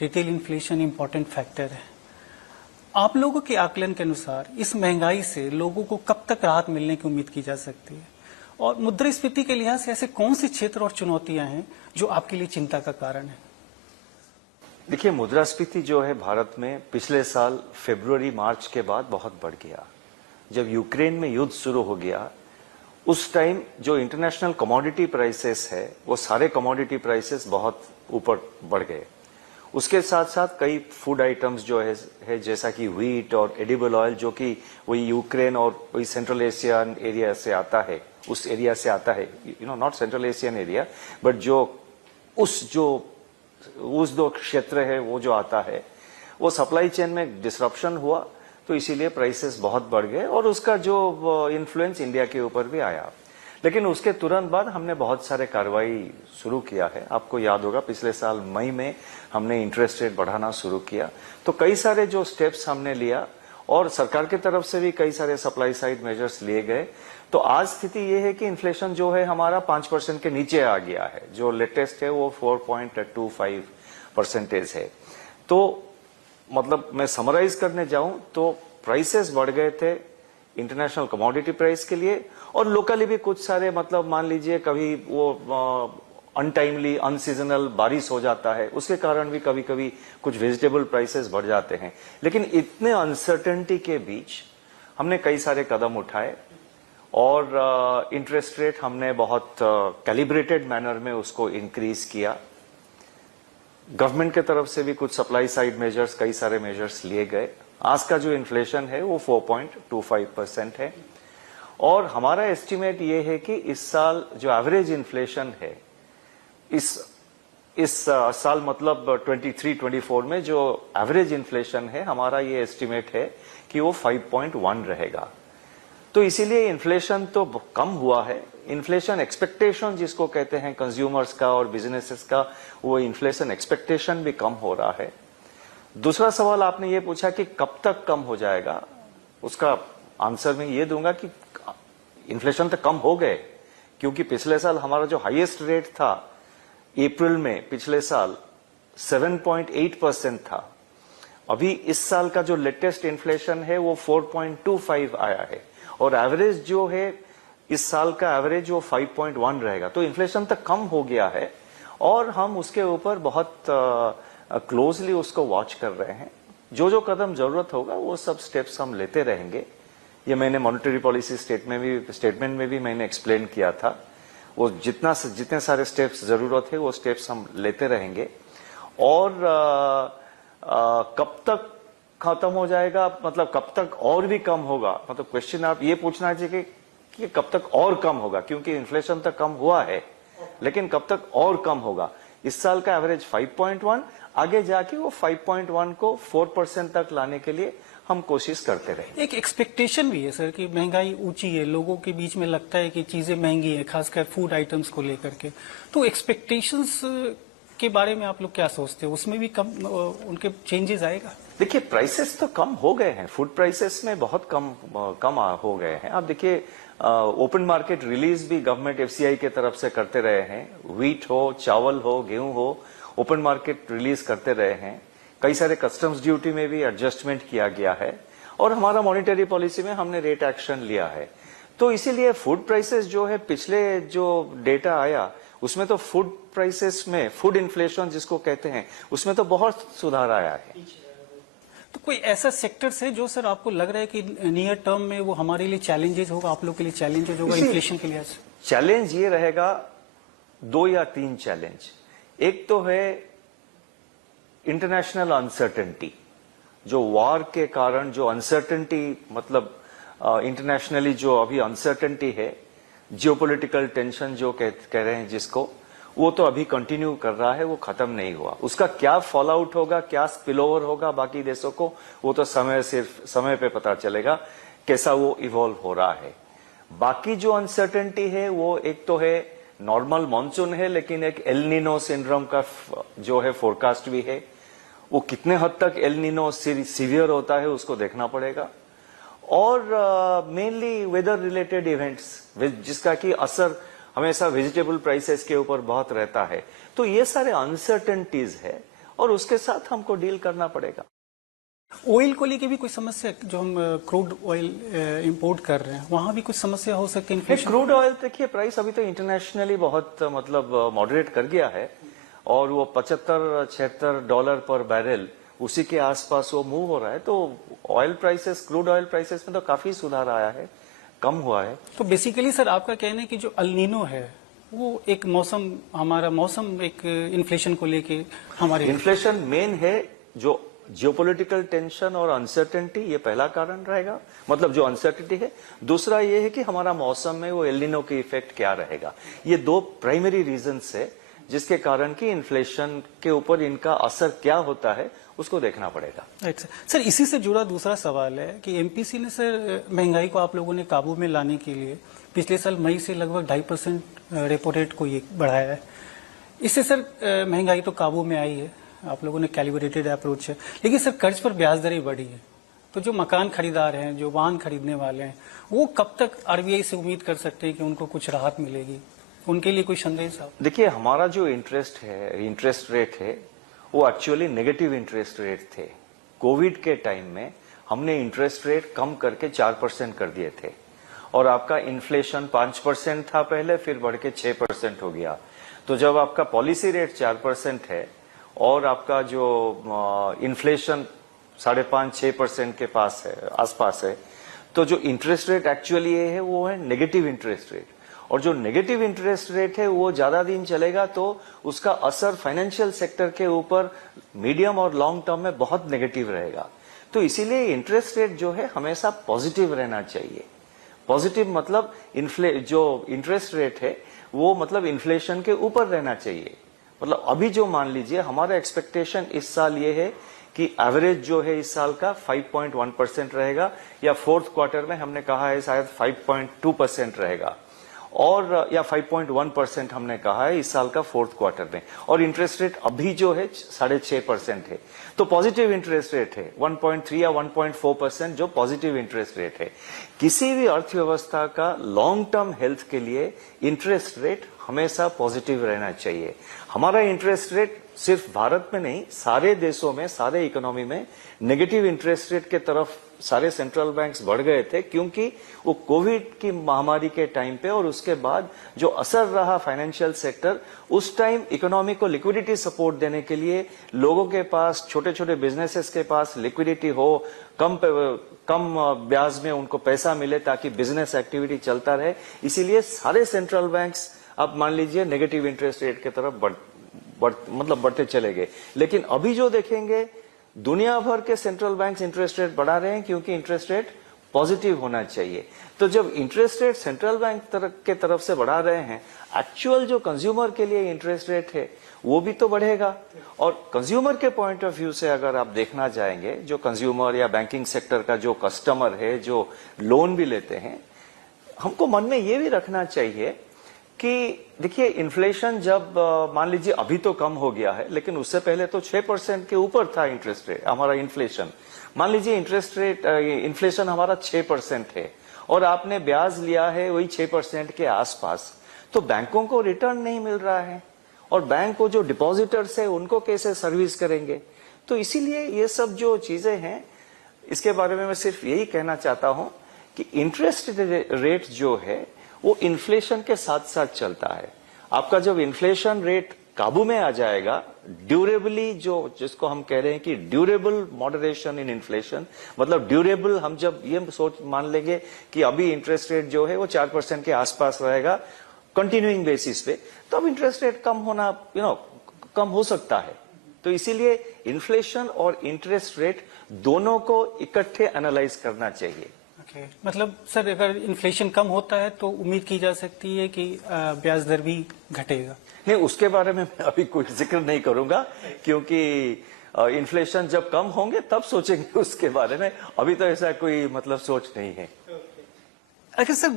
Retail inflation important factor है। आप लोगों के आकलन के अनुसार इस महंगाई से लोगों को कब तक राहत मिलने की उम्मीद की जा सकती है, और मुद्रास्फीति के लिहाज से ऐसे कौन से क्षेत्र और चुनौतियां हैं जो आपके लिए चिंता का कारण है? देखिए, मुद्रास्फीति जो है भारत में पिछले साल फरवरी मार्च के बाद बहुत बढ़ गया। जब यूक्रेन में युद्ध शुरू हो गया उस टाइम जो इंटरनेशनल कमोडिटी प्राइसेस है वो सारे कमोडिटी प्राइसेस बहुत ऊपर बढ़ गए। उसके साथ साथ कई फूड आइटम्स जो है जैसा कि व्हीट और एडिबल ऑयल, जो कि वही यूक्रेन और वही सेंट्रल एशियन एरिया से आता है, उस एरिया से आता है, not central Asian area but उस दो क्षेत्र है वो जो आता है, वो सप्लाई चेन में डिसरप्शन हुआ तो इसीलिए प्राइसेस बहुत बढ़ गए और उसका जो इन्फ्लुएंस इंडिया के ऊपर भी आया। लेकिन उसके तुरंत बाद हमने बहुत सारे कार्रवाई शुरू किया है। आपको याद होगा पिछले साल मई में हमने इंटरेस्ट रेट बढ़ाना शुरू किया, तो कई सारे जो स्टेप्स हमने लिया और सरकार की तरफ से भी कई सारे सप्लाई साइड मेजर्स लिए गए। तो आज स्थिति ये है कि इन्फ्लेशन जो है हमारा 5% के नीचे आ गया है। जो लेटेस्ट है वो 4.25% है। तो मतलब मैं समराइज करने जाऊं तो प्राइसेस बढ़ गए थे इंटरनेशनल कमोडिटी प्राइस के लिए, और लोकली भी कुछ सारे, मतलब मान लीजिए कभी वो अनटाइमली अनसीजनल बारिश हो जाता है, उसके कारण भी कभी कभी कुछ वेजिटेबल प्राइसेस बढ़ जाते हैं। लेकिन इतने अनसर्टेनिटी के बीच हमने कई सारे कदम उठाए और इंटरेस्ट रेट हमने बहुत कैलिब्रेटेड मैनर में उसको इंक्रीज किया। गवर्नमेंट के तरफ से भी कुछ सप्लाई साइड मेजर्स, कई सारे मेजर्स लिए गए। आज का जो इन्फ्लेशन है वो 4.25% है और हमारा एस्टिमेट ये है कि इस साल जो एवरेज इन्फ्लेशन है इस साल मतलब 23-24 में जो एवरेज इन्फ्लेशन है, हमारा ये एस्टिमेट है कि वो 5.1 रहेगा। तो इसीलिए इन्फ्लेशन तो कम हुआ है। इन्फ्लेशन एक्सपेक्टेशन जिसको कहते हैं कंज्यूमर्स का और बिजनेसेस का, वो इन्फ्लेशन एक्सपेक्टेशन भी कम हो रहा है। दूसरा सवाल आपने ये पूछा कि कब तक कम हो जाएगा, उसका आंसर मैं ये दूंगा कि इन्फ्लेशन तो कम हो गए, क्योंकि पिछले साल हमारा जो हाईएस्ट रेट था अप्रैल में पिछले साल 7.8% था। अभी इस साल का जो लेटेस्ट इन्फ्लेशन है वो 4.25 आया है और एवरेज जो है इस साल का एवरेज वो 5.1 रहेगा। तो इन्फ्लेशन तक कम हो गया है और हम उसके ऊपर बहुत क्लोजली उसको वॉच कर रहे हैं। जो जो कदम जरूरत होगा वो सब स्टेप्स हम लेते रहेंगे। ये मैंने मॉनेटरी पॉलिसी स्टेटमेंट में भी मैंने एक्सप्लेन किया था। वो जितने सारे स्टेप्स जरूरत है वो स्टेप्स हम लेते रहेंगे। और कब तक खत्म हो जाएगा, मतलब कब तक और भी कम होगा, मतलब क्वेश्चन आप ये पूछना चाहिए कि कब तक और कम होगा, क्योंकि इन्फ्लेशन तक कम हुआ है लेकिन कब तक और कम होगा। इस साल का एवरेज 5.1, आगे जाके वो 5.1 को 4% तक लाने के लिए हम कोशिश करते रहे। एक एक्सपेक्टेशन भी है सर कि महंगाई ऊंची है, लोगों के बीच में लगता है कि चीजें महंगी है, खासकर फूड आइटम्स को लेकर के। तो एक्सपेक्टेशंस के बारे में आप लोग क्या सोचते हो, उसमें भी कम उनके चेंजेस आएगा? देखिए, प्राइसेस तो कम हो गए हैं, फूड प्राइसेस में बहुत कम हो गए हैं। आप देखिए, ओपन मार्केट रिलीज भी गवर्नमेंट एफसीआई के तरफ से करते रहे हैं। व्हीट हो, चावल हो, गेहूं हो, ओपन मार्केट रिलीज करते रहे हैं। कई सारे कस्टम्स ड्यूटी में भी एडजस्टमेंट किया गया है और हमारा मॉनेटरी पॉलिसी में हमने रेट एक्शन लिया है। तो इसीलिए फूड प्राइसेस जो है, पिछले जो डेटा आया उसमें तो फूड प्राइसेस में, फूड इन्फ्लेशन जिसको कहते हैं, उसमें तो बहुत सुधार आया है। तो कोई ऐसा सेक्टर्स है जो सर आपको लग रहा है कि नियर टर्म में वो हमारे लिए चैलेंजेस होगा, आप लोग के लिए चैलेंजेस होगा इन्फ्लेशन के लिहाज से? चैलेंज ये रहेगा 2 या 3 चैलेंज। एक तो है इंटरनेशनल अनसर्टेनिटी, जो वॉर के कारण जो अनसर्टेनिटी, मतलब इंटरनेशनली जो अभी अनसर्टेनिटी है, जियोपॉलिटिकल टेंशन जो कह रहे हैं जिसको, वो तो अभी कंटिन्यू कर रहा है, वो खत्म नहीं हुआ। उसका क्या फॉल आउट होगा, क्या स्पिल ओवर होगा बाकी देशों को, वो तो सिर्फ समय पे पता चलेगा कैसा वो इवॉल्व हो रहा है। बाकी जो अनसर्टेनिटी है वो एक तो है नॉर्मल मॉनसून है, लेकिन एक एल नीनो सिंड्रोम का जो है फोरकास्ट भी है। वो कितने हद तक एल नीनो सीवियर होता है उसको देखना पड़ेगा। और मेनली वेदर रिलेटेड इवेंट्स जिसका कि असर हमेशा वेजिटेबल प्राइसेस के ऊपर बहुत रहता है। तो ये सारे अनसर्टेनिटीज है और उसके साथ हमको डील करना पड़ेगा। ऑयल को लेके भी कोई समस्या, जो हम क्रूड ऑयल इंपोर्ट कर रहे हैं, वहां भी कुछ समस्या हो सकती है इन्फ्लेशन? क्रूड ऑयल देखिए प्राइस अभी तो इंटरनेशनली बहुत मतलब मॉडरेट कर गया है और वो 75-76 डॉलर पर बैरल उसी के आसपास वो मूव हो रहा है। तो oil prices, crude oil prices में तो काफी सुधार आया है, कम हुआ है। तो बेसिकली सर आपका कहना है कि जो अल नीनो है वो एक मौसम, हमारा मौसम एक इन्फ्लेशन को लेके हमारे इन्फ्लेशन मेन है, जो जियोपॉलिटिकल टेंशन और अनसर्टेनिटी, ये पहला कारण रहेगा, मतलब जो अनसर्टेनिटी है। दूसरा ये है कि हमारा मौसम में वो एल नीनो की इफेक्ट क्या रहेगा। ये दो प्राइमरी रीजंस है जिसके कारण कि इन्फ्लेशन के ऊपर इनका असर क्या होता है उसको देखना पड़ेगा। राइट सर, इसी से जुड़ा दूसरा सवाल है कि एमपीसी ने सर महंगाई को आप लोगों ने काबू में लाने के लिए पिछले साल मई से लगभग 2.5% रेपो रेट को ये बढ़ाया है। इससे सर महंगाई तो काबू में आई है, आप लोगों ने कैलिब्रेटेड अप्रोच है, लेकिन सर कर्ज पर ब्याज दरें बढ़ी है। तो जो मकान खरीदार हैं, जो वाहन खरीदने वाले हैं, वो कब तक आरबीआई से उम्मीद कर सकते हैं कि उनको कुछ राहत मिलेगी? उनके लिए कोई संदेश आप? देखिए, हमारा जो इंटरेस्ट रेट है वो एक्चुअली नेगेटिव इंटरेस्ट रेट थे। कोविड के टाइम में हमने इंटरेस्ट रेट कम करके 4% कर दिए थे और आपका इन्फ्लेशन 5% था पहले, फिर बढ़ के 6% हो गया। तो जब आपका पॉलिसी रेट 4% है और आपका जो इन्फ्लेशन 5.5-6% के पास है, आसपास है, तो जो इंटरेस्ट रेट एक्चुअली है वो है नेगेटिव इंटरेस्ट रेट। और जो नेगेटिव इंटरेस्ट रेट है वो ज्यादा दिन चलेगा तो उसका असर फाइनेंशियल सेक्टर के ऊपर मीडियम और लॉन्ग टर्म में बहुत नेगेटिव रहेगा। तो इसीलिए इंटरेस्ट रेट जो है हमेशा पॉजिटिव रहना चाहिए। पॉजिटिव मतलब जो इंटरेस्ट रेट है वो मतलब इन्फ्लेशन के ऊपर रहना चाहिए। मतलब अभी जो मान लीजिए हमारा एक्सपेक्टेशन इस साल ये है कि एवरेज जो है इस साल का 5.1% रहेगा, या फोर्थ क्वार्टर में हमने कहा है शायद 5.2% रहेगा, और या 5.1% हमने कहा है इस साल का फोर्थ क्वार्टर में। और इंटरेस्ट रेट अभी जो है 6.5% है, तो पॉजिटिव इंटरेस्ट रेट है 1.3 या 1.4% जो पॉजिटिव इंटरेस्ट रेट है। किसी भी अर्थव्यवस्था का लॉन्ग टर्म हेल्थ के लिए इंटरेस्ट रेट हमेशा पॉजिटिव रहना चाहिए। हमारा इंटरेस्ट रेट सिर्फ भारत में नहीं, सारे देशों में, सारे इकोनॉमी में नेगेटिव इंटरेस्ट रेट के तरफ सारे सेंट्रल बैंक्स बढ़ गए थे, क्योंकि वो कोविड की महामारी के टाइम पे और उसके बाद जो असर रहा फाइनेंशियल सेक्टर, उस टाइम इकोनॉमी को लिक्विडिटी सपोर्ट देने के लिए लोगों के पास, छोटे छोटे बिजनेसेस के पास लिक्विडिटी हो, कम ब्याज में उनको पैसा मिले ताकि बिजनेस एक्टिविटी चलता रहे। इसीलिए सारे सेंट्रल बैंक्स अब मान लीजिए नेगेटिव इंटरेस्ट रेट की तरफ बढ़ते चले गए। लेकिन अभी जो देखेंगे दुनिया भर के सेंट्रल बैंक्स इंटरेस्ट रेट बढ़ा रहे हैं, क्योंकि इंटरेस्ट रेट पॉजिटिव होना चाहिए। तो जब इंटरेस्ट रेट सेंट्रल बैंक के तरफ से बढ़ा रहे हैं, एक्चुअल जो कंज्यूमर के लिए इंटरेस्ट रेट है वो भी तो बढ़ेगा। और कंज्यूमर के पॉइंट ऑफ व्यू से अगर आप देखना चाहेंगे, जो कंज्यूमर या बैंकिंग सेक्टर का जो कस्टमर है, जो लोन भी लेते हैं, हमको मन में ये भी रखना चाहिए कि देखिए इन्फ्लेशन जब मान लीजिए अभी तो कम हो गया है, लेकिन उससे पहले तो 6% के ऊपर था इंटरेस्ट रेट हमारा इन्फ्लेशन। मान लीजिए इंटरेस्ट रेट इन्फ्लेशन हमारा 6% है और आपने ब्याज लिया है वही 6% के आसपास, तो बैंकों को रिटर्न नहीं मिल रहा है और बैंक को जो डिपॉजिटर्स है उनको कैसे सर्विस करेंगे। तो इसीलिए ये सब जो चीजें हैं, इसके बारे में मैं सिर्फ यही कहना चाहता हूं कि इंटरेस्ट रेट जो है वो इन्फ्लेशन के साथ साथ चलता है। आपका जब इन्फ्लेशन रेट काबू में आ जाएगा, ड्यूरेबली, जो जिसको हम कह रहे हैं कि ड्यूरेबल मॉडरेशन इन इन्फ्लेशन, मतलब ड्यूरेबल, हम जब ये सोच मान लेंगे कि अभी इंटरेस्ट रेट जो है वो 4% के आसपास रहेगा कंटिन्यूइंग बेसिस पे, तो अब इंटरेस्ट रेट कम होना कम हो सकता है। तो इसीलिए इन्फ्लेशन और इंटरेस्ट रेट दोनों को इकट्ठे एनालाइज करना चाहिए। मतलब सर अगर इन्फ्लेशन कम होता है तो उम्मीद की जा सकती है कि ब्याज दर भी घटेगा? नहीं, उसके बारे में मैं अभी कोई जिक्र नहीं करूंगा, क्योंकि इन्फ्लेशन जब कम होंगे तब सोचेंगे उसके बारे में। अभी तो ऐसा कोई मतलब सोच नहीं है। अगर सर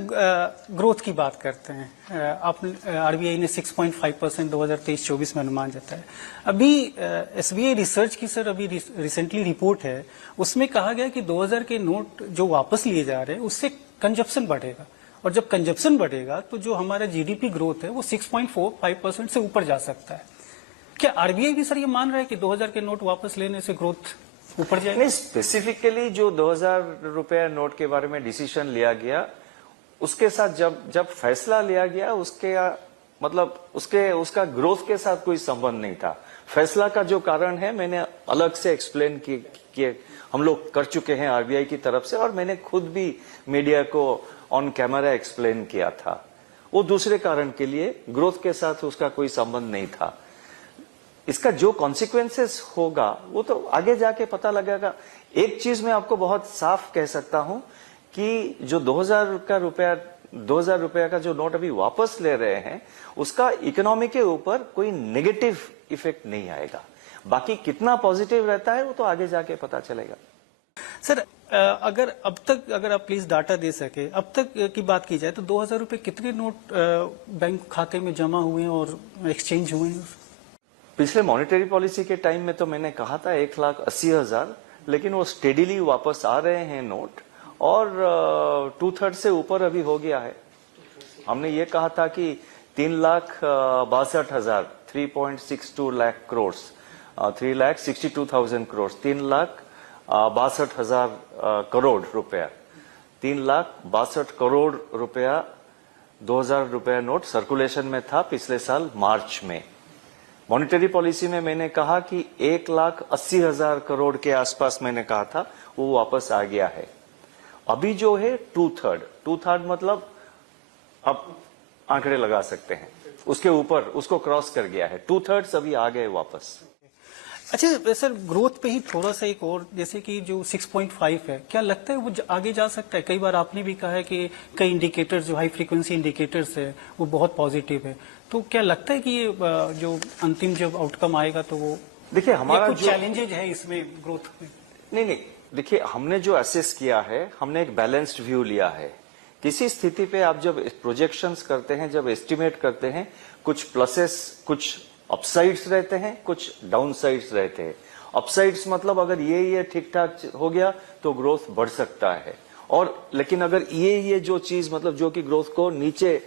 ग्रोथ की बात करते हैं, आप आरबीआई ने 6.5% 2023-24 में अनुमान जताया। अभी एसबीआई रिसर्च की सर अभी रिसेंटली रिपोर्ट है, उसमें कहा गया कि 2000 के नोट जो वापस लिए जा रहे हैं उससे कंजप्शन बढ़ेगा, और जब कंजप्शन बढ़ेगा तो जो हमारा जीडीपी ग्रोथ है वो 6.45% से ऊपर जा सकता है। क्या आरबीआई भी सर ये मान रहा है कि 2000 के नोट वापस लेने से ग्रोथ ऊपर जाएगी? नहीं, स्पेसिफिकली जो 2000 रुपया नोट के बारे में डिसीजन लिया गया, उसके साथ जब फैसला लिया गया, उसके मतलब उसका ग्रोथ के साथ कोई संबंध नहीं था। फैसला का जो कारण है मैंने अलग से एक्सप्लेन किए, हम लोग कर चुके हैं आरबीआई की तरफ से, और मैंने खुद भी मीडिया को ऑन कैमरा एक्सप्लेन किया था। वो दूसरे कारण के लिए, ग्रोथ के साथ उसका कोई संबंध नहीं था। इसका जो कॉन्सिक्वेंसेस होगा वो तो आगे जाके पता लगेगा। एक चीज मैं आपको बहुत साफ कह सकता हूं कि जो 2000 रुपया का जो नोट अभी वापस ले रहे हैं, उसका इकोनॉमी के ऊपर कोई नेगेटिव इफेक्ट नहीं आएगा। बाकी कितना पॉजिटिव रहता है वो तो आगे जाके पता चलेगा। सर अगर अब तक, अगर आप प्लीज डाटा दे सके, अब तक की बात की जाए तो 2000 रुपए कितने नोट बैंक खाते में जमा हुए हैं और एक्सचेंज हुए हैं? पिछले मॉनेटरी पॉलिसी के टाइम में तो मैंने कहा था 1,80,000, लेकिन वो स्टेडीली वापस आ रहे हैं नोट, और 2/3 से ऊपर अभी हो गया है। हमने ये कहा था कि 3,62,000, 3.62 लाख करोड़, 3,62,000 करोड़, 3,62,000 करोड़ रुपया, 3,62 करोड़ रुपया 2000 रुपया नोट सर्कुलेशन में था पिछले साल मार्च में। मॉनेटरी पॉलिसी में मैंने कहा कि 1,80,000 करोड़ के आसपास मैंने कहा था, वो वापस आ गया है। अभी जो है 2/3 मतलब अब आंकड़े लगा सकते हैं, उसके ऊपर उसको क्रॉस कर गया है। 2/3 अभी आ गए वापस। अच्छा सर, ग्रोथ पे ही थोड़ा सा एक और, जैसे कि जो 6.5 है, क्या लगता है वो आगे जा सकता है? कई बार आपने भी कहा है कि कई इंडिकेटर्स, जो हाई फ्रीक्वेंसी इंडिकेटर्स है, वो बहुत पॉजिटिव है। तो क्या लगता है कि ये जो अंतिम जब आउटकम आएगा तो वो, देखिए हमारा कुछ चैलेंजेज है इसमें ग्रोथ में? नहीं, देखिए हमने जो असेस किया है, हमने एक बैलेंस्ड व्यू लिया है। किसी स्थिति पे आप जब प्रोजेक्शंस करते हैं, जब एस्टिमेट करते हैं, कुछ प्लसेस, कुछ अपसाइड्स रहते हैं, कुछ डाउनसाइड्स रहते हैं। अपसाइड्स मतलब अगर ये ठीक ठाक हो गया तो ग्रोथ बढ़ सकता है, और लेकिन अगर ये जो चीज मतलब जो कि ग्रोथ को नीचे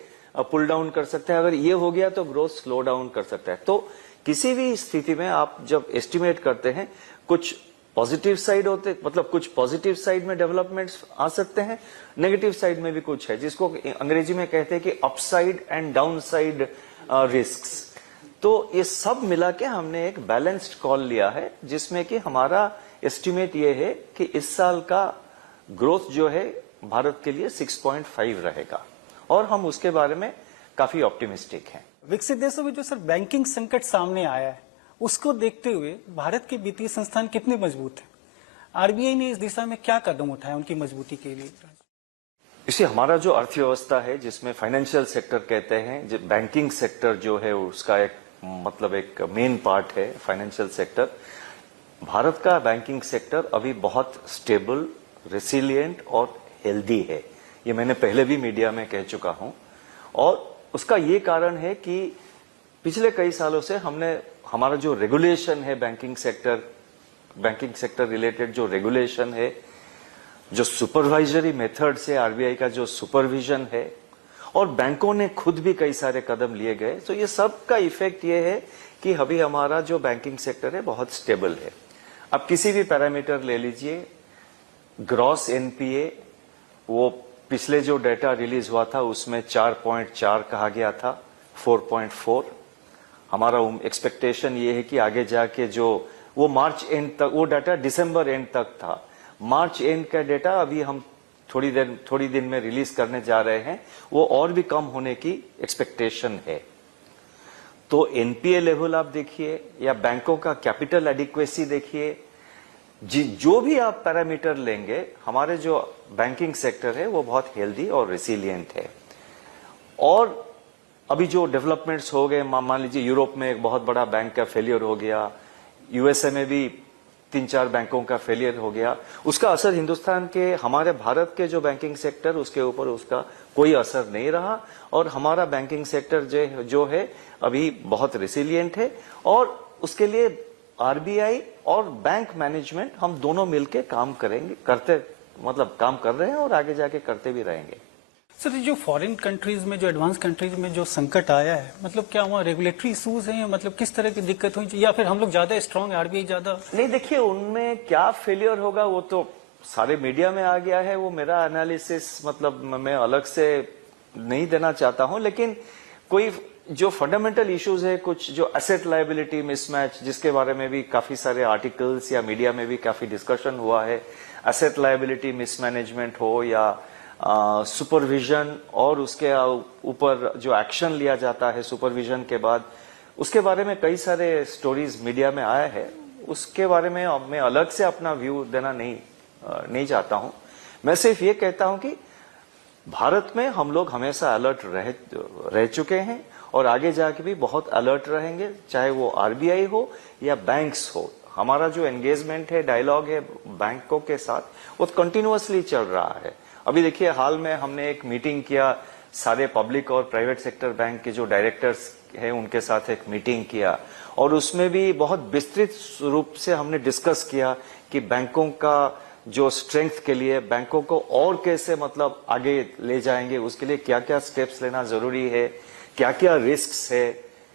पुल डाउन कर सकता है, अगर ये हो गया तो ग्रोथ स्लो डाउन कर सकता है। तो किसी भी स्थिति में आप जब एस्टिमेट करते हैं, कुछ पॉजिटिव साइड होते, मतलब कुछ पॉजिटिव साइड में डेवलपमेंट्स आ सकते हैं, नेगेटिव साइड में भी कुछ है, जिसको अंग्रेजी में कहते हैं कि अपसाइड एंड डाउनसाइड रिस्क्स। तो ये सब मिला के हमने एक बैलेंस्ड कॉल लिया है, जिसमें कि हमारा एस्टिमेट ये है कि इस साल का ग्रोथ जो है भारत के लिए 6.5 रहेगा, और हम उसके बारे में काफी ऑप्टिमिस्टिक हैं। विकसित देशों में जो सर बैंकिंग संकट सामने आया है, उसको देखते हुए भारत के वित्तीय संस्थान कितने मजबूत हैं? आरबीआई ने इस दिशा में क्या कदम उठाए उनकी मजबूती के लिए? इसे हमारा जो अर्थव्यवस्था है, जिसमें फाइनेंशियल सेक्टर कहते हैं, जो बैंकिंग सेक्टर जो है उसका एक मतलब एक मेन पार्ट है फाइनेंशियल सेक्टर। भारत का बैंकिंग सेक्टर अभी बहुत स्टेबल, रेसिलिएंट और हेल्दी है। ये मैंने पहले भी मीडिया में कह चुका हूं, और उसका ये कारण है कि पिछले कई सालों से हमने हमारा जो रेगुलेशन है बैंकिंग सेक्टर रिलेटेड जो रेगुलेशन है, जो सुपरवाइजरी मेथड से आरबीआई का जो सुपरविजन है, और बैंकों ने खुद भी कई सारे कदम लिए गए, तो ये सब का इफेक्ट ये है कि अभी हमारा जो बैंकिंग सेक्टर है बहुत स्टेबल है। अब किसी भी पैरामीटर ले लीजिए, ग्रॉस एनपीए, वो पिछले जो डेटा रिलीज हुआ था उसमें 4.4 कहा गया था, 4.4। हमारा एक्सपेक्टेशन ये है कि आगे जाके जो वो मार्च एंड तक, वो डाटा दिसंबर एंड तक था, मार्च एंड का डेटा अभी हम थोड़ी दिन में रिलीज करने जा रहे हैं, वो और भी कम होने की एक्सपेक्टेशन है। तो एनपीए लेवल आप देखिए, या बैंकों का कैपिटल एडिक्वेसी देखिए, जो भी आप पैरामीटर लेंगे, हमारे जो बैंकिंग सेक्टर है वो बहुत हेल्दी और रेसिलिएंट है। और अभी जो डेवलपमेंट्स हो गए, मान लीजिए यूरोप में एक बहुत बड़ा बैंक का फेलियर हो गया, यूएसए में भी 3-4 बैंकों का फेलियर हो गया, उसका असर हिंदुस्तान के, हमारे भारत के जो बैंकिंग सेक्टर, उसके ऊपर उसका कोई असर नहीं रहा, और हमारा बैंकिंग सेक्टर जो है अभी बहुत रेसिलिएंट है। और उसके लिए आरबीआई और बैंक मैनेजमेंट हम दोनों मिलकर काम करेंगे, काम कर रहे हैं और आगे जाके करते भी रहेंगे। सर जो फॉरेन कंट्रीज में, जो एडवांस कंट्रीज में जो संकट आया है, मतलब क्या वहाँ रेगुलेटरी इशूज हैं, मतलब किस तरह की दिक्कत हुई, या फिर हम लोग ज्यादा स्ट्रांग, आरबीआई ज्यादा? नहीं, देखिए उनमें क्या फेलियर होगा वो तो सारे मीडिया में आ गया है। वो मेरा एनालिसिस मतलब मैं अलग से नहीं देना चाहता हूं, लेकिन कोई जो फंडामेंटल इश्यूज है, कुछ जो एसेट लायबिलिटी मिसमैच, जिसके बारे में भी काफी सारे आर्टिकल्स या मीडिया में भी काफी डिस्कशन हुआ है, एसेट लायबिलिटी मिसमैनेजमेंट हो या सुपरविजन और उसके ऊपर जो एक्शन लिया जाता है सुपरविजन के बाद, उसके बारे में कई सारे स्टोरीज मीडिया में आया है। उसके बारे में मैं अलग से अपना व्यू देना नहीं चाहता हूं। मैं सिर्फ ये कहता हूं कि भारत में हम लोग हमेशा अलर्ट रह चुके हैं और आगे जाके भी बहुत अलर्ट रहेंगे, चाहे वो आरबीआई हो या बैंक्स हो। हमारा जो एंगेजमेंट है, डायलॉग है बैंकों के साथ, वो कंटिन्यूअसली चल रहा है। अभी देखिए हाल में हमने एक मीटिंग किया, सारे पब्लिक और प्राइवेट सेक्टर बैंक के जो डायरेक्टर्स हैं उनके साथ एक मीटिंग किया और उसमें भी बहुत विस्तृत रूप से हमने डिस्कस किया कि बैंकों का जो स्ट्रेंथ के लिए बैंकों को और कैसे मतलब आगे ले जाएंगे, उसके लिए क्या क्या स्टेप्स लेना जरूरी है, क्या क्या रिस्क है,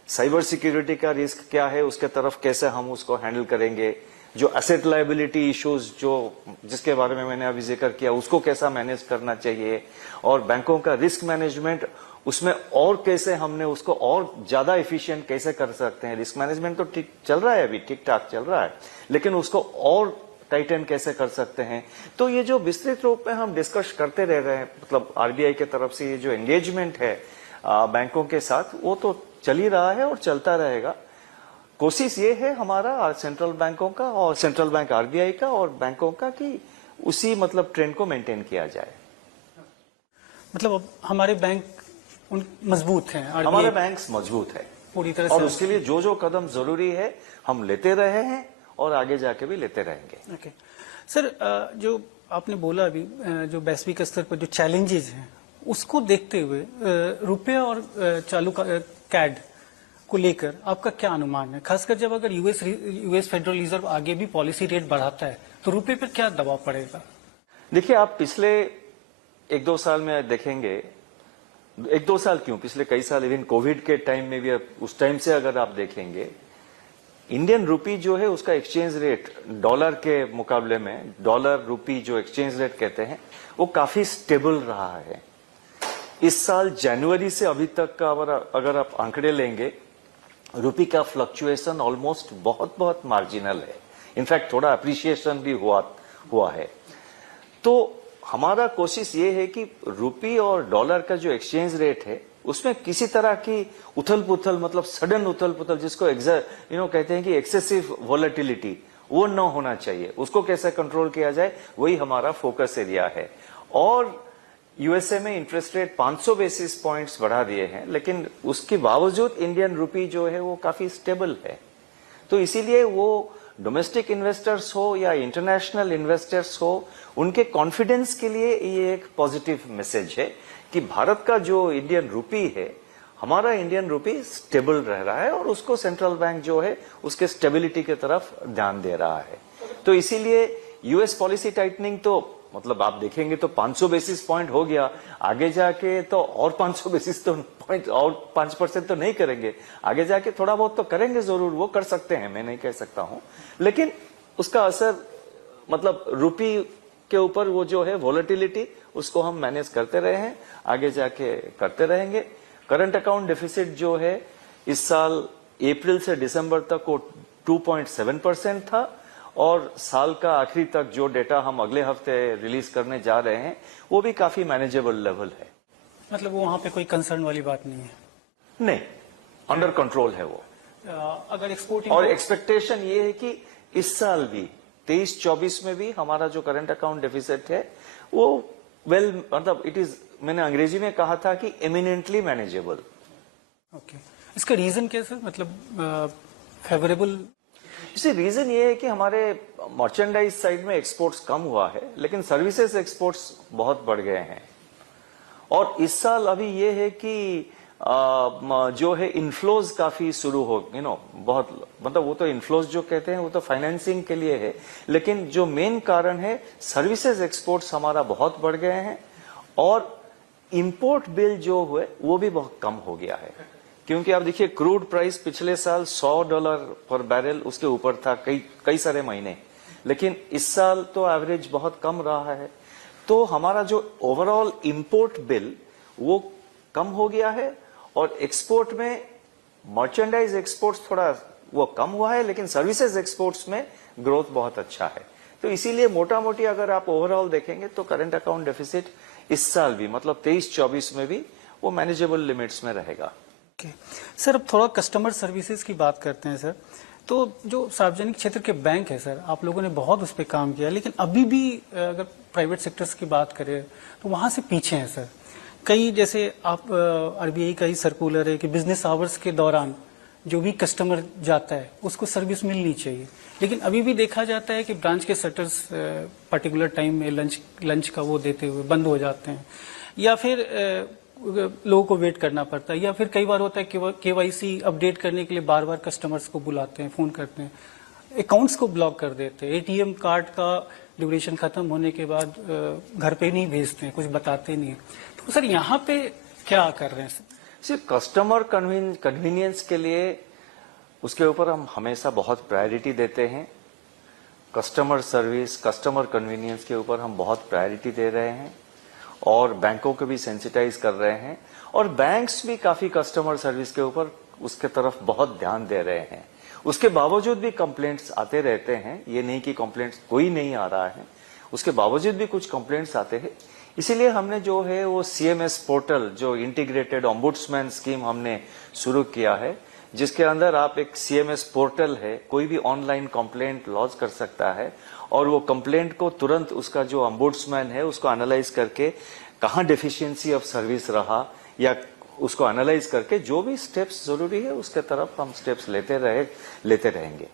साइबर सिक्योरिटी का रिस्क क्या है, उसके तरफ कैसे हम उसको हैंडल करेंगे, जो एसेट लायबिलिटी इश्यूज जो जिसके बारे में मैंने अभी जिक्र किया उसको कैसा मैनेज करना चाहिए, और बैंकों का रिस्क मैनेजमेंट उसमें और कैसे हमने उसको और ज्यादा एफिशिएंट कैसे कर सकते हैं। रिस्क मैनेजमेंट तो ठीक चल रहा है, अभी ठीक ठाक चल रहा है, लेकिन उसको और टाइटन कैसे कर सकते हैं। तो ये जो विस्तृत रूप में हम डिस्कस करते रह रहे हैं, मतलब आरबीआई की तरफ से ये जो एंगेजमेंट है बैंकों के साथ, वो तो चल ही रहा है और चलता रहेगा। कोशिश ये है हमारा सेंट्रल बैंकों का और सेंट्रल बैंक आरबीआई का और बैंकों का कि उसी मतलब ट्रेंड को मेंटेन किया जाए। मतलब अब हमारे बैंक मजबूत हैं, हमारे बैंक्स मजबूत है पूरी तरह और से, उसके लिए जो जो कदम जरूरी है हम लेते रहे हैं और आगे जाके भी लेते रहेंगे। ओके सर, जो आपने बोला अभी, जो वैश्विक स्तर पर जो चैलेंजेस हैं उसको देखते हुए रुपये और चालू कैड को लेकर आपका क्या अनुमान है? खासकर जब अगर यूएस फेडरल रिजर्व आगे भी पॉलिसी रेट बढ़ाता है तो रुपये पर क्या दबाव पड़ेगा? देखिए आप पिछले 1-2 साल में देखेंगे, 1-2 साल क्यों, पिछले कई साल, इवन कोविड के टाइम में भी उस टाइम से अगर आप देखेंगे, इंडियन रूपी जो है उसका एक्सचेंज रेट डॉलर के मुकाबले में, डॉलर रूपी जो एक्सचेंज रेट कहते हैं, वो काफी स्टेबल रहा है। इस साल जनवरी से अभी तक का अगर आप आंकड़े लेंगे, रूपी का फ्लक्चुएशन ऑलमोस्ट बहुत मार्जिनल है। इनफैक्ट थोड़ा अप्रिसिएशन भी हुआ है। तो हमारा कोशिश ये है कि रूपी और डॉलर का जो एक्सचेंज रेट है उसमें किसी तरह की उथल पुथल, मतलब सडन उथल पुथल, जिसको कहते हैं कि एक्सेसिव वॉलेटिलिटी, वो न होना चाहिए। उसको कैसे कंट्रोल किया जाए, वही हमारा फोकस एरिया है। और यूएसए में इंटरेस्ट रेट 500 बेसिस पॉइंट्स बढ़ा दिए हैं, लेकिन उसके बावजूद इंडियन रूपी जो है वो काफी स्टेबल है। तो इसीलिए वो डोमेस्टिक इन्वेस्टर्स हो या इंटरनेशनल इन्वेस्टर्स हो, उनके कॉन्फिडेंस के लिए ये एक पॉजिटिव मैसेज है कि भारत का जो इंडियन रूपी है, हमारा इंडियन रूपी स्टेबल रह रहा है और उसको सेंट्रल बैंक जो है उसके स्टेबिलिटी की तरफ ध्यान दे रहा है। तो इसीलिए यूएस पॉलिसी टाइटनिंग तो मतलब आप देखेंगे तो 500 बेसिस पॉइंट हो गया, आगे जाके तो और 500 बेसिस तो पॉइंट और 5% तो नहीं करेंगे, आगे जाके थोड़ा बहुत तो करेंगे जरूर, वो कर सकते हैं, मैं नहीं कह सकता हूं, लेकिन उसका असर मतलब रूपी के ऊपर वो जो है वॉलेटिलिटी, उसको हम मैनेज करते रहे हैं, आगे जाके करते रहेंगे। करंट अकाउंट डेफिसिट जो है इस साल अप्रैल से दिसंबर तक वो 2.7% था और साल का आखिरी तक जो डेटा हम अगले हफ्ते रिलीज करने जा रहे हैं वो भी काफी मैनेजेबल लेवल है। मतलब वहां पे कोई कंसर्न वाली बात नहीं है? नहीं, अंडर कंट्रोल है वो। अगर एक्सपोर्टिंग और एक्सपेक्टेशन ये है कि इस साल भी 23-24 में भी हमारा जो करंट अकाउंट डेफिसिट है वो मतलब इट इज, मैंने अंग्रेजी में कहा था कि एमिनेंटली मैनेजेबल। ओके, इसका रीजन क्या सर, मतलब फेवरेबल? इसी रीजन ये है कि हमारे मर्चेंडाइज साइड में एक्सपोर्ट्स कम हुआ है, लेकिन सर्विसेज एक्सपोर्ट्स बहुत बढ़ गए हैं। और इस साल अभी ये है कि जो है इनफ्लोज काफी शुरू हो, बहुत, मतलब वो तो इनफ्लोज जो कहते हैं वो तो फाइनेंसिंग के लिए है, लेकिन जो मेन कारण है सर्विसेज एक्सपोर्ट्स हमारा बहुत बढ़ गए हैं। और इंपोर्ट बिल जो हुए वो भी बहुत कम हो गया है, क्योंकि आप देखिए क्रूड प्राइस पिछले साल $100 पर बैरल उसके ऊपर था कई सारे महीने, लेकिन इस साल तो एवरेज बहुत कम रहा है। तो हमारा जो ओवरऑल इंपोर्ट बिल वो कम हो गया है, और एक्सपोर्ट में मर्चेंडाइज एक्सपोर्ट्स थोड़ा वो कम हुआ है, लेकिन सर्विसेज एक्सपोर्ट्स में ग्रोथ बहुत अच्छा है। तो इसीलिए मोटा मोटी अगर आप ओवरऑल देखेंगे तो करंट अकाउंट डेफिसिट इस साल भी मतलब 23-24 में भी वो मैनेजेबल लिमिट्स में रहेगा। सर अब थोड़ा कस्टमर सर्विसेज की बात करते हैं सर। तो जो सार्वजनिक क्षेत्र के बैंक है सर, आप लोगों ने बहुत उस पर काम किया, लेकिन अभी भी अगर प्राइवेट सेक्टर्स की बात करें तो वहां से पीछे हैं सर। कई जैसे आप आरबीआई का ही सर्कुलर है कि बिजनेस आवर्स के दौरान जो भी कस्टमर जाता है उसको सर्विस मिलनी चाहिए, लेकिन अभी भी देखा जाता है कि ब्रांच के शटर्स पर्टिकुलर टाइम में लंच का वो देते हुए बंद हो जाते हैं, या फिर लोगों को वेट करना पड़ता है, या फिर कई बार होता है कि केवाईसी अपडेट करने के लिए बार बार कस्टमर्स को बुलाते हैं, फोन करते हैं, अकाउंट्स को ब्लॉक कर देते हैं, एटीएम कार्ड का ड्यूरेशन खत्म होने के बाद घर पे नहीं भेजते हैं, कुछ बताते नहीं है। तो सर यहाँ पे क्या कर रहे हैं सर? सिर्फ कस्टमर कन्वीनियंस के लिए उसके ऊपर हम हमेशा बहुत प्रायोरिटी देते हैं। कस्टमर सर्विस, कस्टमर कन्वीनियंस के ऊपर हम बहुत प्रायोरिटी दे रहे हैं, और बैंकों को भी सेंसिटाइज कर रहे हैं, और बैंक्स भी काफी कस्टमर सर्विस के ऊपर उसके तरफ बहुत ध्यान दे रहे हैं। उसके बावजूद भी कंप्लेंट्स आते रहते हैं, ये नहीं कि कंप्लेंट्स कोई नहीं आ रहा है, उसके बावजूद भी कुछ कंप्लेंट्स आते हैं। इसीलिए हमने जो है वो सीएमएस पोर्टल, जो इंटीग्रेटेड ऑम्बुड्समैन स्कीम हमने शुरू किया है, जिसके अंदर आप एक सीएमएस पोर्टल है, कोई भी ऑनलाइन कंप्लेंट लॉन्च कर सकता है, और वो कंप्लेंट को तुरंत उसका जो ऑम्बुड्समैन है उसको एनालाइज करके कहाँ डेफिशिएंसी ऑफ सर्विस रहा, या उसको एनालाइज करके जो भी स्टेप्स जरूरी है उसके तरफ हम स्टेप्स लेते रहेंगे।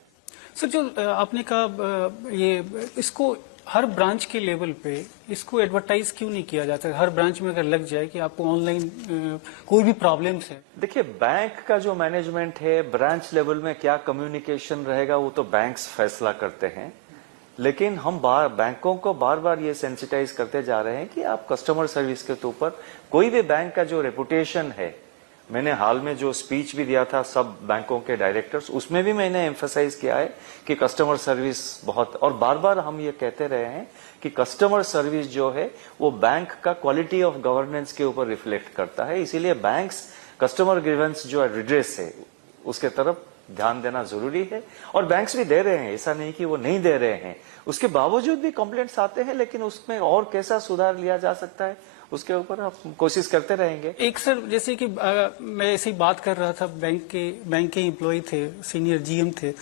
सर जो आपने कहा ये इसको हर ब्रांच के लेवल पे इसको एडवर्टाइज क्यों नहीं किया जाता? हर ब्रांच में अगर लग जाए कि आपको ऑनलाइन कोई भी प्रॉब्लम्स है। देखिए, बैंक का जो मैनेजमेंट है, ब्रांच लेवल में क्या कम्युनिकेशन रहेगा वो तो बैंक्स फैसला करते हैं, लेकिन हम बैंकों को बार बार ये सेंसिटाइज करते जा रहे हैं कि आप कस्टमर सर्विस के ऊपर, कोई भी बैंक का जो रेपुटेशन है, मैंने हाल में जो स्पीच भी दिया था सब बैंकों के डायरेक्टर्स, उसमें भी मैंने एम्फसाइज किया है कि कस्टमर सर्विस बहुत, और बार बार हम ये कहते रहे हैं कि कस्टमर सर्विस जो है वो बैंक का क्वालिटी ऑफ गवर्नेंस के ऊपर रिफ्लेक्ट करता है। इसीलिए बैंक्स कस्टमर ग्रीवेंस जो रिड्रेस है उसके तरफ ध्यान देना जरूरी है, और बैंक्स भी दे रहे हैं, ऐसा नहीं कि वो नहीं दे रहे हैं। उसके बावजूद भी कंप्लेंट्स आते हैं, लेकिन उसमें और कैसा सुधार लिया जा सकता है उसके ऊपर हम कोशिश करते रहेंगे। एक सर जैसे कि मैं ऐसे ही बात कर रहा था, बैंक के एम्प्लॉय थे, सीनियर जीएम थे,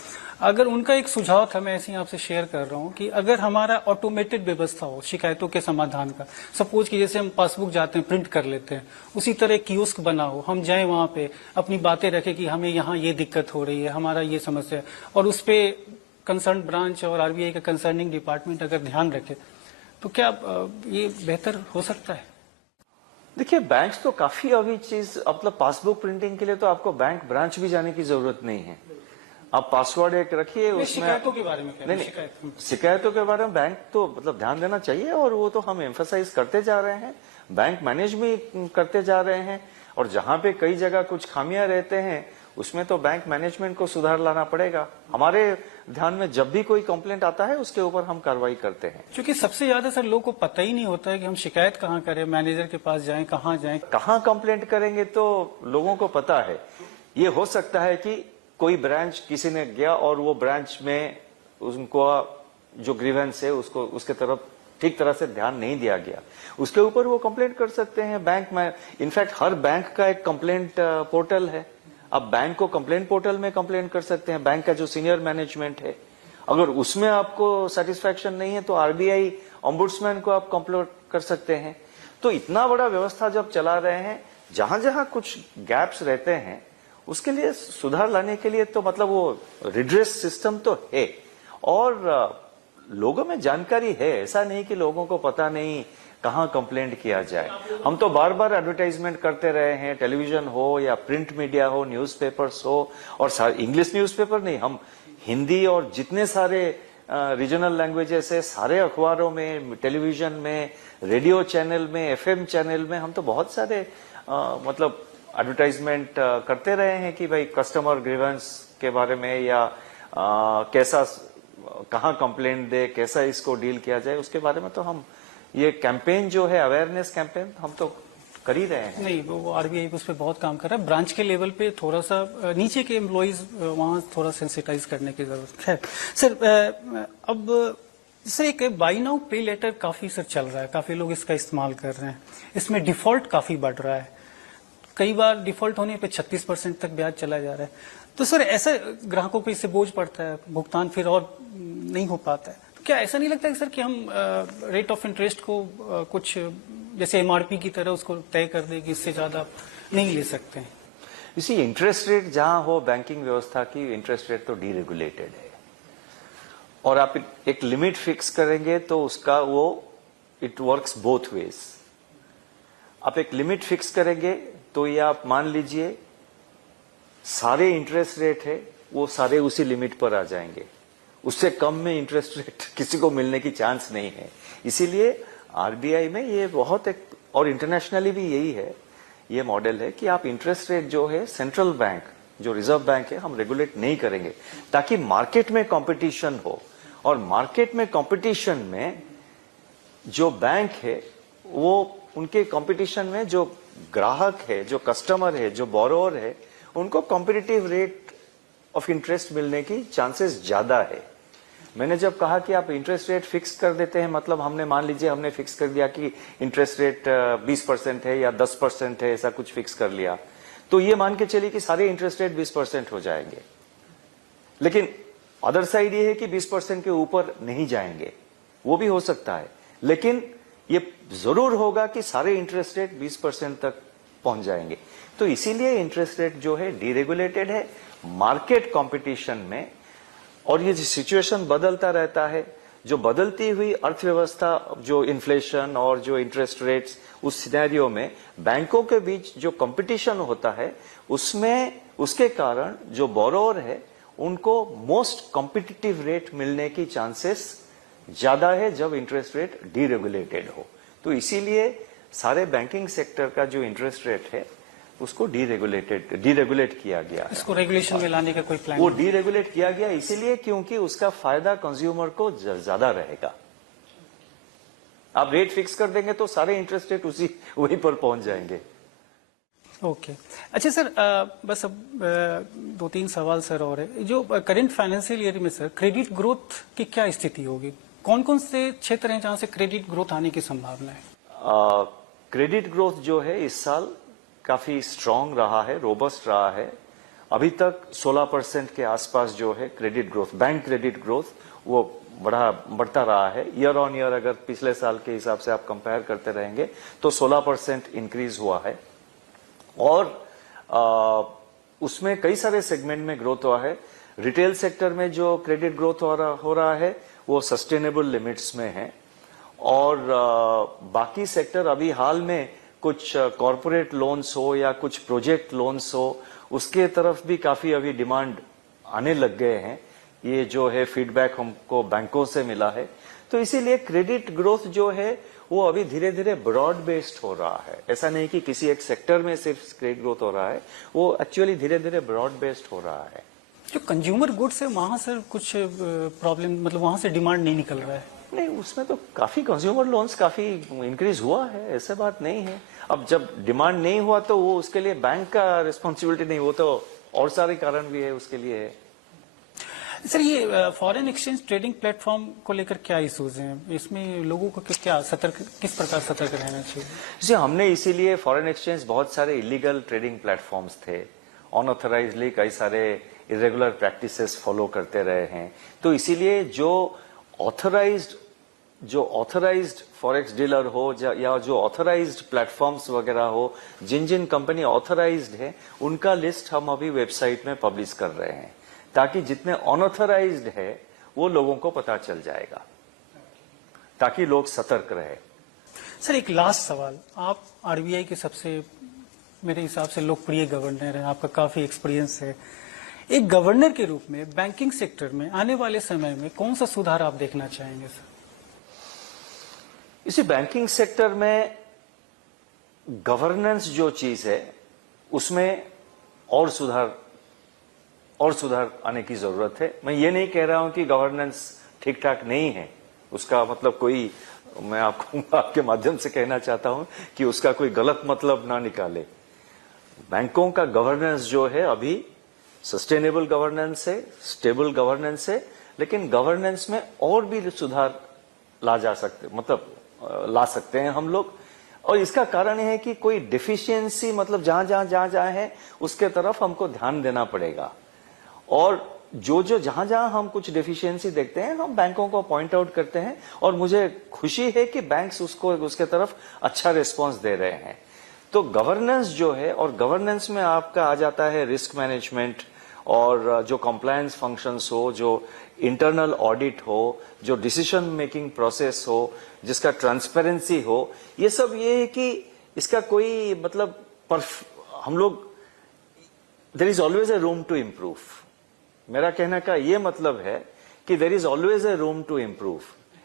अगर उनका एक सुझाव था, मैं ऐसे ही आपसे शेयर कर रहा हूं कि अगर हमारा ऑटोमेटेड व्यवस्था हो शिकायतों के समाधान का, सपोज कि जैसे हम पासबुक जाते हैं प्रिंट कर लेते हैं, उसी तरह कियोस्क बना हो, हम जाएं वहां पे अपनी बातें रखें कि हमें यहाँ ये दिक्कत हो रही है, हमारा ये समस्या है, और उस पे कंसर्न ब्रांच और आरबीआई का कंसर्निंग डिपार्टमेंट अगर ध्यान रखे तो क्या ये बेहतर हो सकता है? देखिए, बैंक्स तो काफी अभी चीज, मतलब पासबुक प्रिंटिंग के लिए तो आपको बैंक ब्रांच भी जाने की जरूरत नहीं है। आप पासवर्ड एक रखिए, उसमें शिकायतों के बारे में नहीं, शिकायतों के बारे में बैंक तो मतलब ध्यान देना चाहिए, और वो तो हम एम्फसाइज करते जा रहे हैं, बैंक मैनेज भी करते जा रहे हैं, और जहां पे कई जगह कुछ खामियां रहते हैं उसमें तो बैंक मैनेजमेंट को सुधार लाना पड़ेगा। हमारे ध्यान में जब भी कोई कंप्लेंट आता है उसके ऊपर हम कार्रवाई करते हैं। क्योंकि सबसे ज्यादा सर लोगों को पता ही नहीं होता है कि हम शिकायत कहाँ करें, मैनेजर के पास जाएं, कहाँ कंप्लेंट करेंगे, तो लोगों को पता है। ये हो सकता है कि कोई ब्रांच किसी ने गया और वो ब्रांच में उनको जो ग्रीवेंस है उसको उसके तरफ ठीक तरह से ध्यान नहीं दिया गया, उसके ऊपर वो कंप्लेंट कर सकते हैं बैंक में। इनफैक्ट हर बैंक का एक कंप्लेंट पोर्टल है, आप बैंक को कंप्लेंट पोर्टल में कंप्लेंट कर सकते हैं। बैंक का जो सीनियर मैनेजमेंट है, अगर उसमें आपको सेटिस्फैक्शन नहीं है तो आरबीआई ऑम्बुड्समैन को आप कंप्लेंट कर सकते हैं। तो इतना बड़ा व्यवस्था जब चला रहे हैं, जहां जहां कुछ गैप्स रहते हैं उसके लिए सुधार लाने के लिए तो मतलब वो रिड्रेस सिस्टम तो है, और लोगों में जानकारी है, ऐसा नहीं कि लोगों को पता नहीं कहां कंप्लेंट किया जाए। हम तो बार बार एडवर्टाइजमेंट करते रहे हैं, टेलीविजन हो या प्रिंट मीडिया हो, न्यूज़पेपर्स हो, और इंग्लिश न्यूज़पेपर नहीं, हम हिंदी और जितने सारे रीजनल लैंग्वेजेस है, सारे अखबारों में, टेलीविजन में, रेडियो चैनल में, एफएम चैनल में हम तो बहुत सारे मतलब एडवर्टाइजमेंट करते रहे हैं कि भाई कस्टमर ग्रीवेंस के बारे में या कैसा, कहाँ कंप्लेंट दे, कैसा इसको डील किया जाए, उसके बारे में तो हम ये कैंपेन जो है, अवेयरनेस कैंपेन, हम तो कर ही रहे हैं। नहीं, वो आरबीआई उस पर बहुत काम कर रहा है। ब्रांच के लेवल पे थोड़ा सा नीचे के एम्प्लॉयज वहाँ थोड़ा सेंसिटाइज करने की जरूरत है। सर अब सर एक बाई नाउ पे लेटर काफी सर चल रहा है, काफी लोग इसका इस्तेमाल कर रहे हैं। इसमें डिफॉल्ट काफी बढ़ रहा है, कई बार डिफॉल्ट होने पे 36% तक ब्याज चला जा रहा है। तो सर ऐसा ग्राहकों पे इससे बोझ पड़ता है, भुगतान फिर और नहीं हो पाता है। तो क्या ऐसा नहीं लगता कि सर कि हम रेट ऑफ इंटरेस्ट को कुछ जैसे एमआरपी की तरह उसको तय कर दे कि इससे ज्यादा नहीं ले सकते हैं? इसी इंटरेस्ट रेट जहां हो बैंकिंग व्यवस्था की, इंटरेस्ट रेट तो डीरेगुलेटेड है और आप एक लिमिट फिक्स करेंगे तो उसका वो इट वर्क्स बोथ वेज। आप एक लिमिट फिक्स करेंगे तो ये आप मान लीजिए सारे इंटरेस्ट रेट है वो सारे उसी लिमिट पर आ जाएंगे, उससे कम में इंटरेस्ट रेट किसी को मिलने की चांस नहीं है। इसीलिए आरबीआई में ये बहुत एक, और इंटरनेशनली भी यही है, ये मॉडल है कि आप इंटरेस्ट रेट जो है सेंट्रल बैंक जो रिजर्व बैंक है हम रेगुलेट नहीं करेंगे ताकि मार्केट में कंपटीशन हो। और मार्केट में कंपटीशन में जो बैंक है वो उनके कंपटीशन में जो ग्राहक है, जो कस्टमर है, जो बोरोवर है, उनको कॉम्पिटिटिव रेट ऑफ इंटरेस्ट मिलने की चांसेस ज्यादा है। मैंने जब कहा कि आप इंटरेस्ट रेट फिक्स कर देते हैं, मतलब हमने मान लीजिए हमने फिक्स कर दिया कि इंटरेस्ट रेट 20% है या 10% है, ऐसा कुछ फिक्स कर लिया, तो ये मान के चलिए कि सारे इंटरेस्ट रेट 20% हो जाएंगे। लेकिन अदर साइड ये है कि 20% के ऊपर नहीं जाएंगे, वो भी हो सकता है, लेकिन ये जरूर होगा कि सारे इंटरेस्ट रेट 20% तक पहुंच जाएंगे। तो इसीलिए इंटरेस्ट रेट जो है डीरेगुलेटेड है मार्केट कंपटीशन में। और ये जो सिचुएशन बदलता रहता है, जो बदलती हुई अर्थव्यवस्था, जो इन्फ्लेशन और जो इंटरेस्ट रेट्स, उस सिनेरियो में बैंकों के बीच जो कंपटीशन होता है उसमें, उसके कारण जो बोरोवर है उनको मोस्ट कॉम्पिटिटिव रेट मिलने की चांसेस ज्यादा है जब इंटरेस्ट रेट डीरेगुलेटेड हो। तो इसीलिए सारे बैंकिंग सेक्टर का जो इंटरेस्ट रेट है उसको डीरेगुलेट किया गया। इसको रेगुलेशन में लाने का कोई प्लान? वो डीरेगुलेट किया गया इसीलिए क्योंकि उसका फायदा कंज्यूमर को ज्यादा रहेगा। आप रेट फिक्स कर देंगे तो सारे इंटरेस्ट रेट उसी वहीं पर पहुंच जाएंगे। ओके अच्छा सर, बस अब 2-3 सवाल सर और है। जो करंट फाइनेंशियल ईयर में सर क्रेडिट ग्रोथ की क्या स्थिति होगी? कौन कौन से क्षेत्र हैं जहां से क्रेडिट ग्रोथ आने की संभावना है? क्रेडिट ग्रोथ जो है इस साल काफी स्ट्रांग रहा है, रोबस्ट रहा है। अभी तक 16% के आसपास जो है credit growth, bank credit growth, वो बढ़ता रहा है। ईयर ऑन ईयर अगर पिछले साल के हिसाब से आप कंपेयर करते रहेंगे तो 16% इंक्रीज हुआ है। और उसमें कई सारे सेगमेंट में ग्रोथ हुआ है। रिटेल सेक्टर में जो क्रेडिट ग्रोथ हो रहा है वो सस्टेनेबल लिमिट्स में है। और बाकी सेक्टर अभी हाल में कुछ कॉरपोरेट लोन्स हो या कुछ प्रोजेक्ट लोन्स हो, उसके तरफ भी काफी अभी डिमांड आने लग गए हैं। ये जो है फीडबैक हमको बैंकों से मिला है। तो इसीलिए क्रेडिट ग्रोथ जो है वो अभी धीरे धीरे ब्रॉड बेस्ड हो रहा है। ऐसा नहीं कि किसी एक सेक्टर में सिर्फ क्रेडिट ग्रोथ हो रहा है, वो एक्चुअली धीरे धीरे ब्रॉड बेस्ड हो रहा है। जो कंज्यूमर गुड्स है वहां सर कुछ प्रॉब्लम, मतलब वहां से डिमांड नहीं निकल रहा है? नहीं, उसमें तो काफी कंज्यूमर लोन्स काफी इंक्रीज हुआ है, ऐसे बात नहीं है। अब जब डिमांड नहीं हुआ तो वो उसके लिए बैंक का रिस्पॉन्सिबिलिटी नहीं, वो तो और सारे कारण भी है उसके लिए है। सर ये फॉरेन एक्सचेंज ट्रेडिंग प्लेटफॉर्म को लेकर क्या इश्यूज हैं? इसमें लोगों को क्या किस प्रकार सतर्क रहना चाहिए? जैसे हमने इसीलिए फॉरेन एक्सचेंज, बहुत सारे इलीगल ट्रेडिंग प्लेटफॉर्म्स थे, अनऑथराइज्डली कई सारे इरेगुलर प्रैक्टिसेस फॉलो करते रहे हैं। तो इसीलिए जो ऑथराइज्ड फॉरेक्स डीलर हो या जो ऑथराइज्ड प्लेटफॉर्म्स वगैरह हो, जिन जिन कंपनी ऑथराइज्ड है उनका लिस्ट हम अभी वेबसाइट में पब्लिश कर रहे हैं ताकि जितने अनऑथराइज्ड है वो लोगों को पता चल जाएगा, ताकि लोग सतर्क रहे। सर एक लास्ट सवाल, आप आरबीआई के सबसे मेरे हिसाब से लोकप्रिय गवर्नर हैं, आपका काफी एक्सपीरियंस है। एक गवर्नर के रूप में बैंकिंग सेक्टर में आने वाले समय में कौन सा सुधार आप देखना चाहेंगे सर? इसी बैंकिंग सेक्टर में गवर्नेंस जो चीज है उसमें और सुधार आने की जरूरत है। मैं ये नहीं कह रहा हूं कि गवर्नेंस ठीक ठाक नहीं है, उसका मतलब कोई, मैं आपको आपके माध्यम से कहना चाहता हूं कि उसका कोई गलत मतलब ना निकाले। बैंकों का गवर्नेंस जो है अभी सस्टेनेबल गवर्नेंस है, स्टेबल गवर्नेंस है, लेकिन गवर्नेंस में और भी सुधार ला सकते हैं हम लोग। और इसका कारण है कि कोई डिफिशियंसी मतलब जहां है उसके तरफ हमको ध्यान देना पड़ेगा। और जो जहां हम कुछ डेफिशिएंसी देखते हैं हम बैंकों को पॉइंट आउट करते हैं, और मुझे खुशी है कि बैंक्स उसके तरफ अच्छा रिस्पांस दे रहे हैं। तो गवर्नेंस जो है, और गवर्नेंस में आपका आ जाता है रिस्क मैनेजमेंट, और जो कंप्लायंस फंक्शंस हो, जो इंटरनल ऑडिट हो, जो डिसीजन मेकिंग प्रोसेस हो, जिसका ट्रांसपेरेंसी हो, ये सब ये है कि इसका कोई मतलब हम लोग there is always a room to improve. मेरा कहने का ये मतलब है कि there is always a room to improve.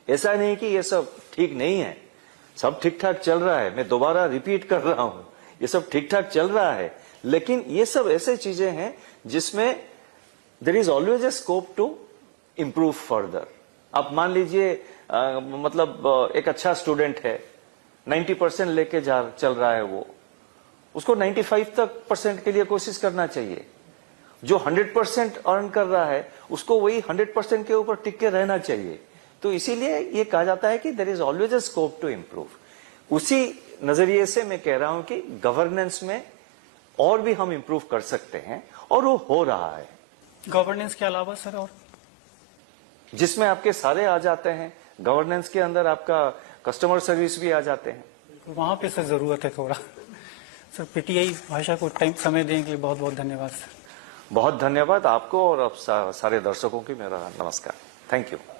ऐसा नहीं कि ये सब ठीक नहीं है, सब ठीक ठाक चल रहा है। मैं दोबारा रिपीट कर रहा हूं, ये सब ठीक ठाक चल रहा है, लेकिन ये सब ऐसे चीजें हैं जिसमें there is always a scope to improve further. आप मान लीजिए मतलब एक अच्छा स्टूडेंट है, 90% लेके चल रहा है, वो उसको 95% के लिए कोशिश करना चाहिए। जो 100% अर्न कर रहा है उसको वही 100% के ऊपर टिक के रहना चाहिए। तो इसीलिए ये कहा जाता है कि there is always a scope to improve. उसी नजरिए से मैं कह रहा हूं कि गवर्नेंस में और भी हम इम्प्रूव कर सकते हैं, और वो हो रहा है। गवर्नेंस के अलावा सर और जिसमें आपके सारे आ जाते हैं, गवर्नेंस के अंदर आपका कस्टमर सर्विस भी आ जाते हैं। वहां पे सर जरूरत है थोड़ा। सर पीटीआई भाषा को समय देने के लिए बहुत बहुत धन्यवाद सर। बहुत धन्यवाद आपको, और अब सारे दर्शकों की मेरा नमस्कार। Thank you.